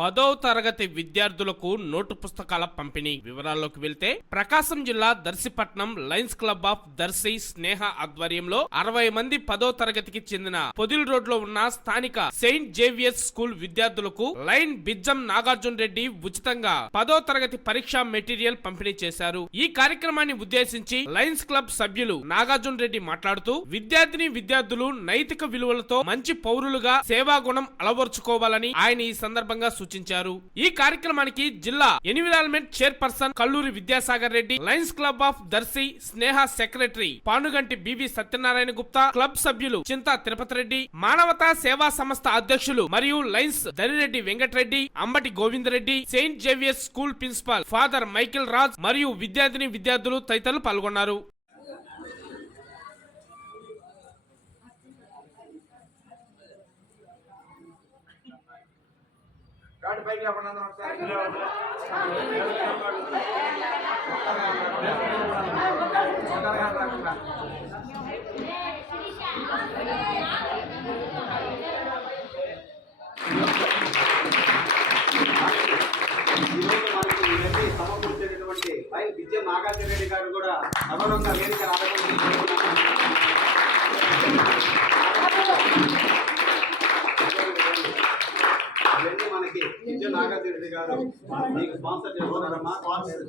పదో తరగతి విద్యార్థులకు నోటు పుస్తకాల పంపిణీ. వివరాల్లోకి వెళ్తే ప్రకాశం జిల్లా Darsipatnam lions club of Darsi Sneha ఆధ్వర్యంలో అరవై మంది పదో తరగతికి చెందిన పొదిల్ రోడ్లో ఉన్న స్థానిక సెయింట్ జేవియర్స్ స్కూల్ విద్యార్థులకు లైన్ బిజ్జం నాగార్జున రెడ్డి ఉచితంగా పదో తరగతి పరీక్షా మెటీరియల్ పంపిణీ చేశారు. ఈ కార్యక్రమాన్ని ఉద్దేశించి లయన్స్ క్లబ్ సభ్యులు నాగార్జున రెడ్డి మాట్లాడుతూ విద్యార్థిని విద్యార్థులు నైతిక విలువలతో మంచి పౌరులుగా సేవాగుణం అలవర్చుకోవాలని ఆయన ఈ సందర్భంగా సూచించారు ఈ కార్యక్రమానికి జిల్లా environment chairperson Kalluri Vidyasagar Reddy lions club of Darsi Sneha secretary Panuganti B V Satyanarayana Gupta club సభ్యులు చింతా తిరుపతి రెడ్డి మానవతా సేవా సంస్థ అధ్యక్షులు మరియు lions Darireddy Venkatareddy Ambati Govindareddy Saint Xavier's school principal father Michael Raj మరియు విద్యార్థిని విద్యార్థులు తదితరులు పాల్గొన్నారు. రాడు పైకి లేకుండా సమకూర్చేటటువంటి పై విద్య నాగార్జున రెడ్డి గారు కూడా సగౌరవంగా వేదిక ఇవన్నీ మనకి విద్య నాగార్జున రెడ్డి గారు మీకు స్పాన్సర్ చేస్తున్నారమ్మా స్పాన్సర్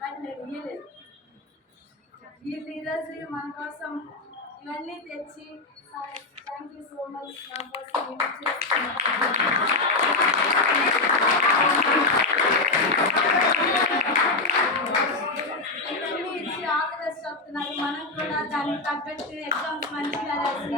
కానీ నేను ఇయ్యలేదు వీళ్ళు ఈరోజు మన కోసం ఇవన్నీ తెచ్చి థ్యాంక్ యూ సో మచ్ నా కోసం ఇవన్నీ ఇచ్చి ఆల్ చెప్తున్నారు మనం కూడా దాన్ని తగ్గట్టు ఎగ్జామ్స్ మంచిగా రాసి